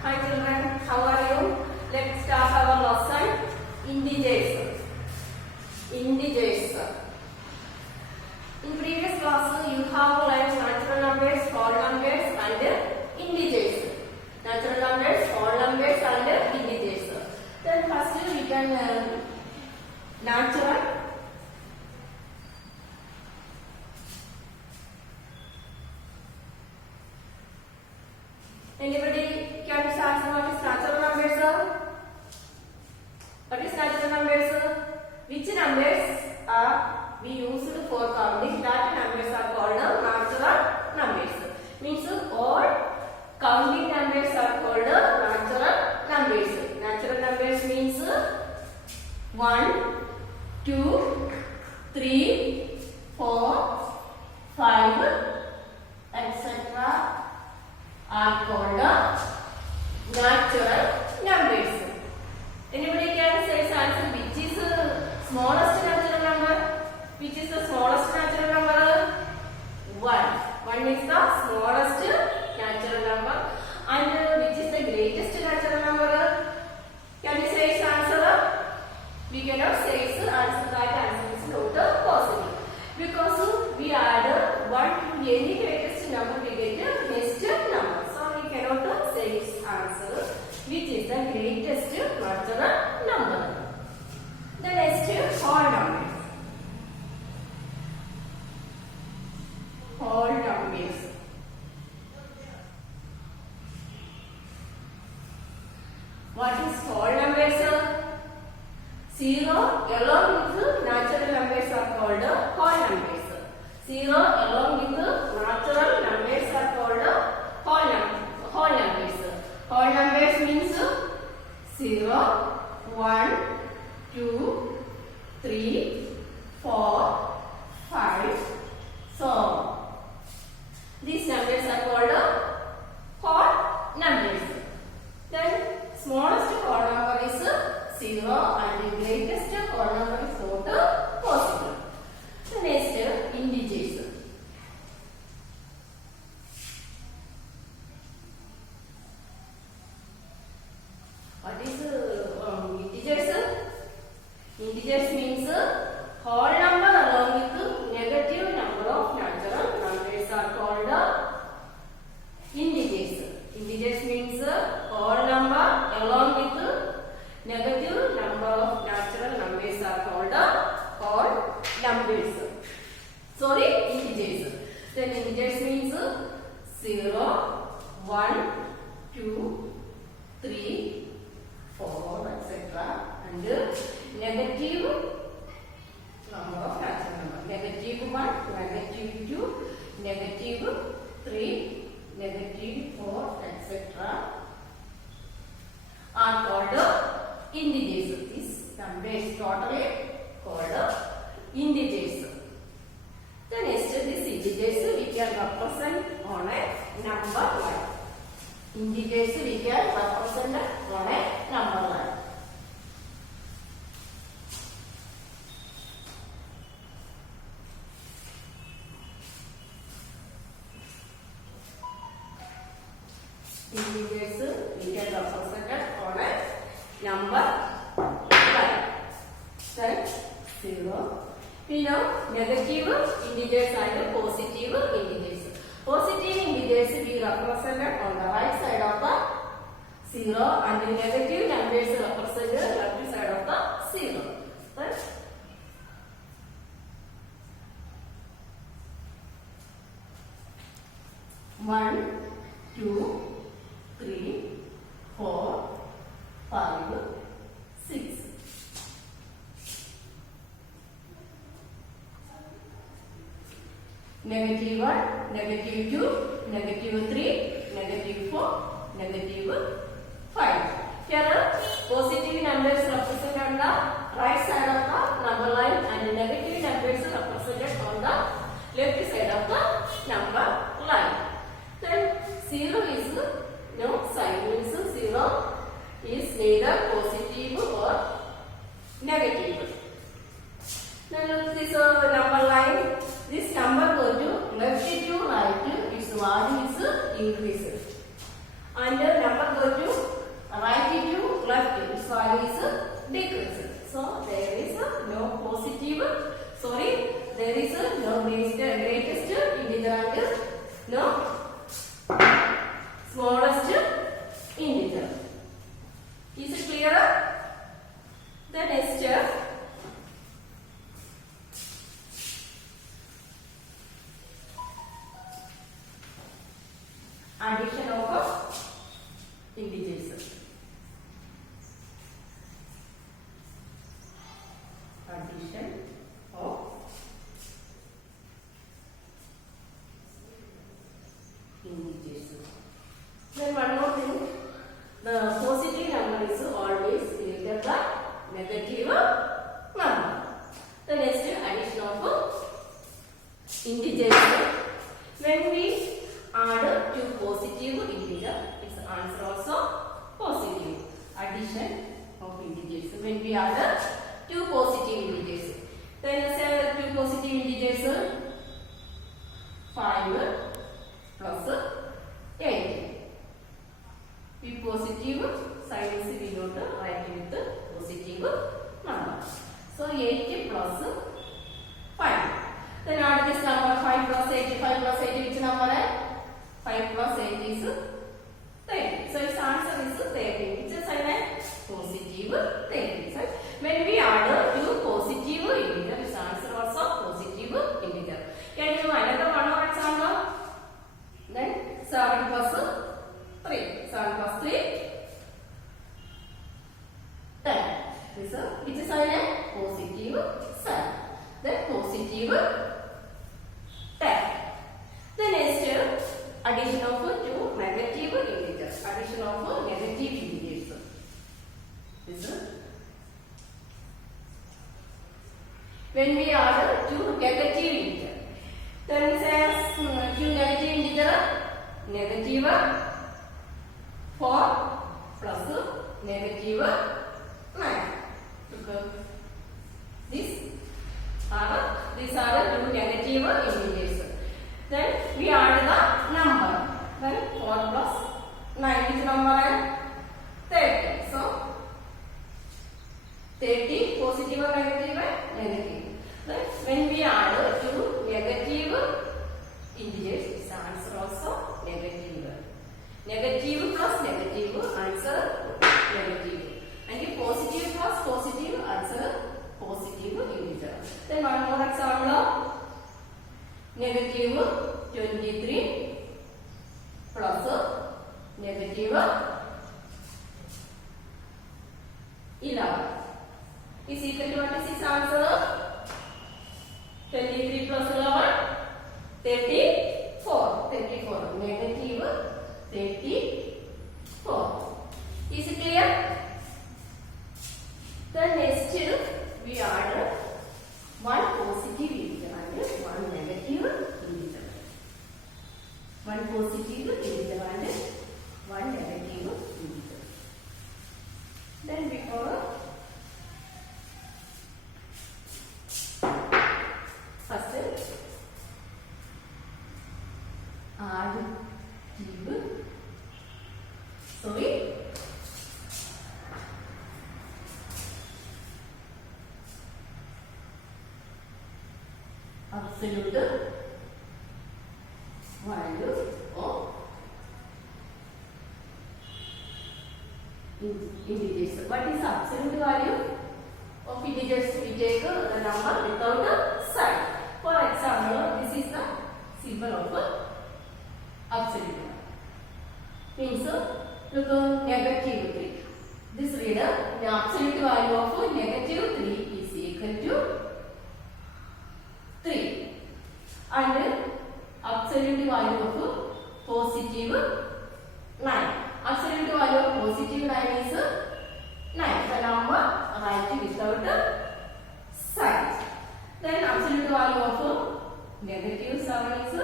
Hi children, how are you? Let's start our lesson. Integers. Integers. In previous class, you have learned natural numbers, whole numbers, and integers. Natural numbers, whole numbers, and integers. Then first we can natural. Anybody can answer what is natural numbers? What is natural numbers? Which numbers are we used for counting? That numbers are called natural numbers. Means all counting numbers are called natural numbers. Natural numbers means 1, 2, 3, 4, 5, etc. are called natural numbers. Anybody can say answer which is the smallest natural number? Which is the smallest natural number? 1. 1 is the smallest natural number. And which is the greatest natural number? Can you say its answer? We cannot say its answer. That answer is not possible. Because we add 1 to any greatest number, we get the next number. So we cannot say its answer, which is the greatest natural number. The next whole numbers. Whole numbers. What is whole numbers? 0 along with natural numbers are called whole numbers. 0 along with natural numbers are called whole numbers. Whole numbers means 0, 1, 2, 3, 4, 5, so on. These numbers are called whole numbers. Then smallest whole number is 0 and the greatest whole number is not possible. The next integers. What is integers? Integers means whole number along with negative number of natural numbers are called integers. Integers means whole number along with negative number of natural numbers are called whole numbers. Sorry, integers. Then integers means 0, 1, 2, 3, 4, etc. And negative number of natural number. Negative 1, negative 2, negative 3, negative 4, etc. are called integers. This number is totally called integers. The next, this integers we can represent on a number line. Integers we can represent on a number line. Integers we can represent on a number line. Then 0. We know negative integers and positive integers. Positive integers we represent on the right side of the 0 and the negative numbers represent the left side of the 0. Then 1, 2, 3, 4, 5, 6. Negative 1, negative 2, negative 3, negative 4, negative 5. Here positive numbers represented on the right side of the number line and negative numbers represented on the left side of the number line. Then 0 is no sign, means 0 is neither positive or negative. Now look this number line. This number go to left to right, its value is increased. and the number go to right to left, its value is decreased. So there is no positive, there is no greatest integer and no smallest integer. Is it clear? The next addition of integers. Addition of integers. Then one more thing, the positive number is always greater than negative number. The next addition of integers. When we add two positive integer, its answer also positive. Addition of integers. When we add two positive integers, then say two positive integers 5 plus 8. We positive sign is we don't write with the positive number. So 8 plus 5. Then add this number 5 plus 8. 5 plus 8 which number? 5 plus 8 is 30. So its answer is 30. Which is sign? Positive 30. So when we add two positive integer, its answer also positive integer. Can you do another one more example? Then 7 plus 3. 7 plus 3, 10. This which is sign? Positive 7. Then positive 10. The next addition of two negative integers. Addition of negative integers. This when we add two negative integers, then it says two negative integers, negative 4 plus negative 9. Because these are two negative integers. Then we add the number. Then 4 plus 9 is number 30. So 30 positive or negative? Negative. Then when we add two negative integers, its answer also negative. Negative plus negative, answer negative. And if positive plus positive, answer positive integer. Then one more example. Negative 23 plus negative 11 is equal to what is its answer? 23 plus 11, 34. 34. Negative 34. Is it clear? The next we add one positive integer and one negative integer. One positive integer and one negative integer. Then we follow first absolute value of integers. What is absolute value of integers? We take the number without a sign. For example, this is the symbol of absolute. Means look negative 3. This reader, the absolute value of negative 3 is equal to 3. And absolute value of positive 9. Absolute value of positive 9 is 9. The number write without sign. Then absolute value of negative 7 is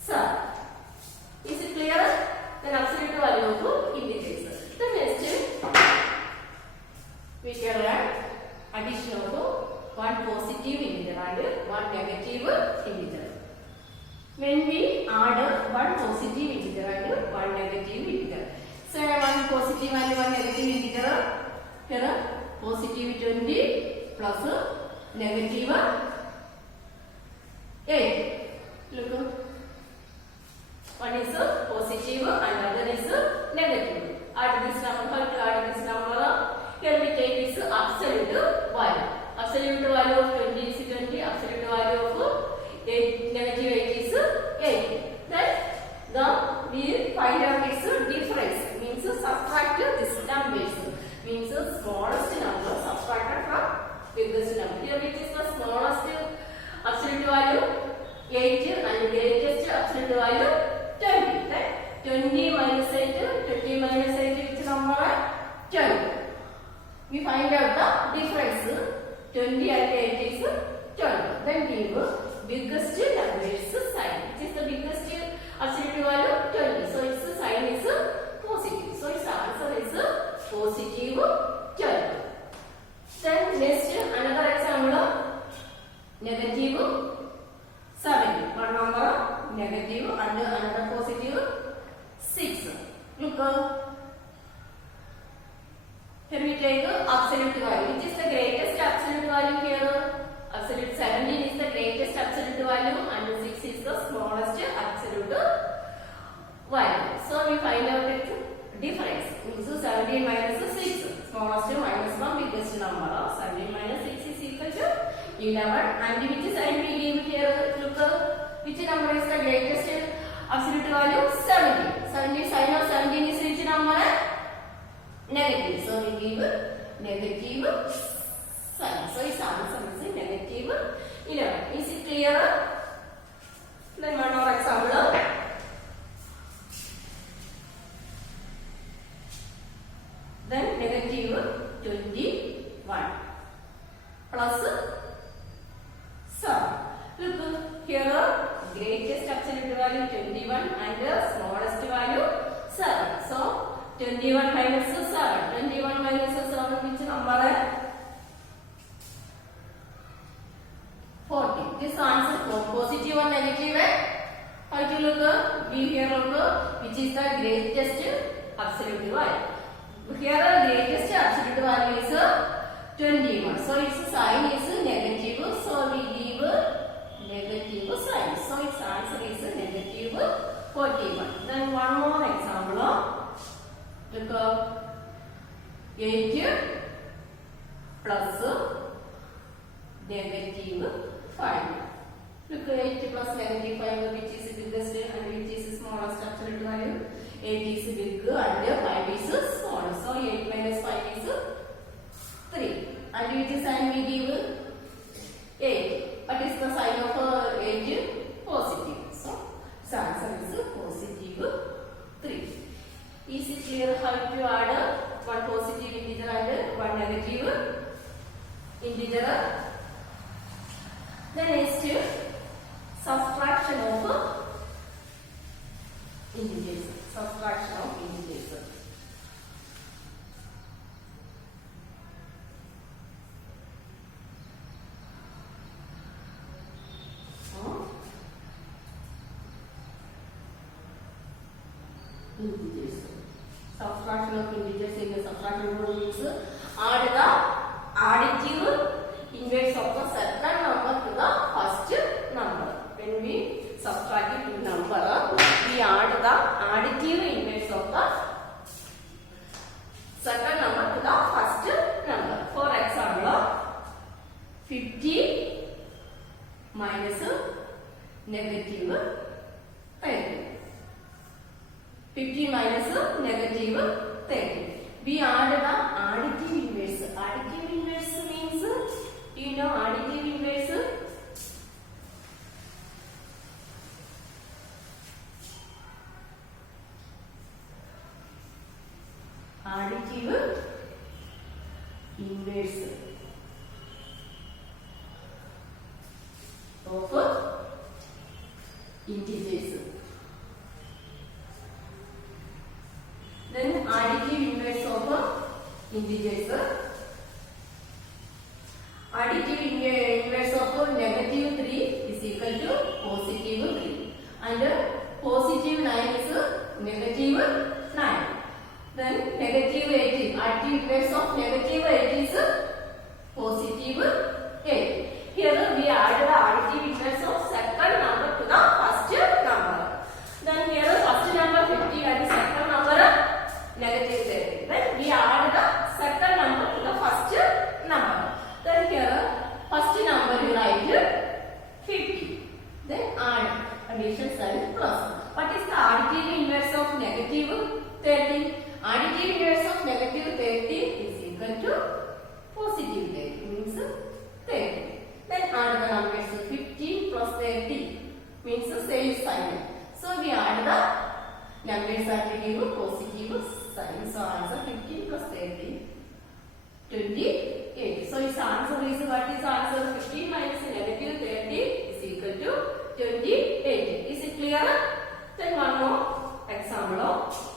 7. Is it clear? Then absolute value of integers. The next we can add addition of one positive integer and one negative integer. When we add one positive integer and one negative here positive 20 plus negative 8. Look, one is positive and other is negative. Add this number to add this number. Here we take this absolute value. Absolute value of 20 is 20. Absolute value of 8, negative 8 is 8. Then we find out its difference. Means subtract this numbers. Means smallest number subtracted from biggest number. Here which is the smallest absolute value 8 and greatest absolute value 20. Then 20 minus 8, 20 minus 8 which number 20. We find out the difference. 20 and 8 is 20. Then give biggest numbers sign. Which is the biggest absolute value 20. So its sign is positive. So its answer is positive 12. Then next another example, negative 7. One number negative and another positive 6. Look, here we take absolute value. Which is the greatest absolute value here? Absolute 17 is the greatest absolute value and 6 is the smallest absolute value. So we find out its difference. Means 17 minus 6. Smallest minus 1 biggest number. 17 minus 6 is equal to 11. And which sign we give here? Look, which number is the greatest absolute value? 17. 17 sign of 17 is which number? Negative. So we give negative sign. So its answer is negative 11. Is it clear? Then one more example. Then negative 21 plus 7. Look, here greatest absolute value 21 and smallest value 7. So 21 minus 7. 21 minus 7 which number? 40. This answer for positive or negative? How to look? We here look which is the greatest absolute value. Here the greatest absolute value is 21. So its sign is negative. So we give negative sign. So its answer is negative 41. Then one more example. Look, 8 plus negative 5. Look, 8 plus negative 5 which is biggest and which is smallest absolute value? 8 is big and 5 is small. So 8 minus 5 is 3. And which sign we give? 8. What is the sign of 8? Positive. So its answer is positive 3. Is it clear how to add one positive integer and one negative integer? The next subtraction of integers. Subtraction of integers. Integers. Subtraction of integers in the subtraction rule means add the additive inverse of the second number to the first number. When we subtract two number, we add the additive inverse of the second number to the first number. For example, 50 minus negative 30. 50 minus negative 30. We add the additive inverse. Additive inverse means, do you know additive inverse? Additive inverse of integers. Then additive inverse of integers. Additive inverse of negative 3 is equal to positive 3. And positive 9 is negative 9. Then negative 18. Additive inverse of negative 8 is positive 8. Here we add the additive inverse of second number to the first number. Then here first number 50 and second number negative 30. Then we add the second number to the first number. Then here first number you write 50. Then add addition sign plus. What is the additive inverse of negative 30? Additive inverse of negative 30 is equal to positive 30, means 30. Then add the numbers 15 plus 30 means the same sign. So we add the numbers and we give positive sign. So answer 15 plus 30, 28. So its answer is, what is answer? 15 minus negative 30 is equal to 28. Is it clear? Then one more example of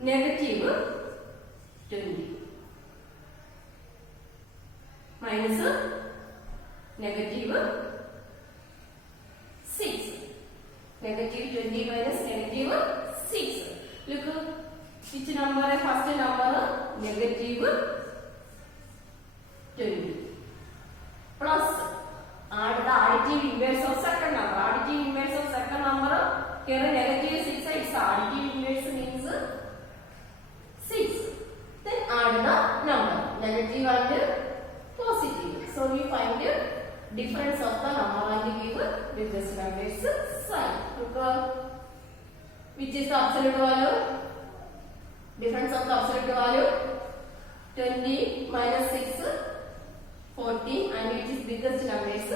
negative 20 minus negative 6. Negative 20 minus negative 6. Look, which number is first number? Negative 20 plus add the additive inverse of second number. Additive inverse of second number, here negative 6 is additive inverse means 6. Then add the number negative and positive. So we find the difference of the number and give with this numbers sign. Look, which is the absolute value? Difference of the absolute value 20 minus 6, 40, and which is biggest numbers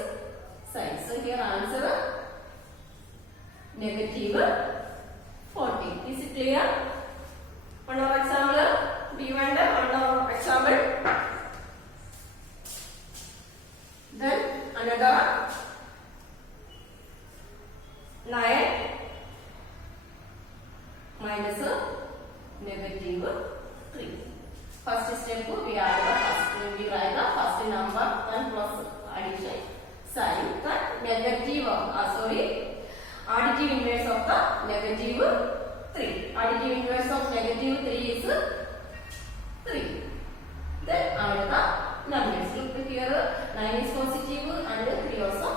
sign. So here answer negative 40. Is it clear? One more example. Do you want one more example? Then another 9 minus negative 3. First step we write the first number and plus addition sign. The negative additive inverse of the negative 3. Additive inverse of negative 3 is 3. Then add the numbers. Look here, 9 is positive and 3 also